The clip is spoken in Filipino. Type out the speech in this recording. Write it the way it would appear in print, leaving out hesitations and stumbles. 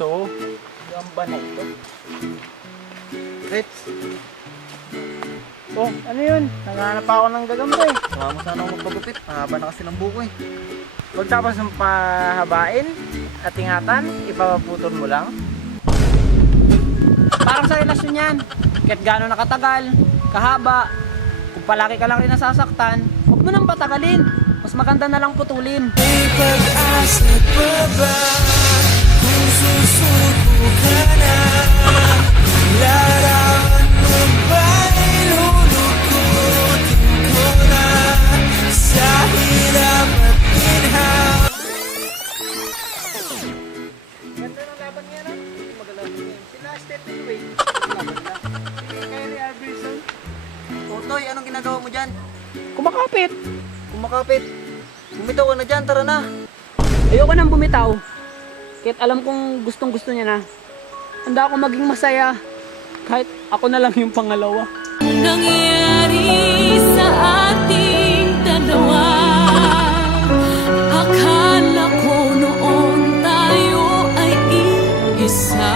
to. Gamba na ito. Rich, Oh, ano yun? Naghahanap pa ako ng gagamba eh. saka mo sana ako magpagupit. Mahaba na kasi ng buko eh. Pagtapos ng pahabain at ingatan, ipapaputol mo lang. Parang sa relasyon yan. Kahit gaano nakatagal, kahaba, kung palaki ka lang rin nasasaktan, huwag mo nang patagalin. Mas maganda na lang putulin. May pag-asa pa ba kung susuko ka na? Larawan mo ba'y lulukutin ko na sa hirap at ginhawa? Ganda ng laban niya na. Maganda din yan. Sila Stephen Wade. Laban na. Si Kyrie Alberson. Totoy, anong ginagawa mo dyan? Kumakapit. Kumakapit. Bumitaw ka na dyan, tara na. Ayoko nang bumitaw. Kahit alam kong gustong gusto niya na. Handa ako maging masaya. Kahit ako na lang yung pangalawa. Nangyari sa ating dalawa. Akala ko noon tayo ay iisa.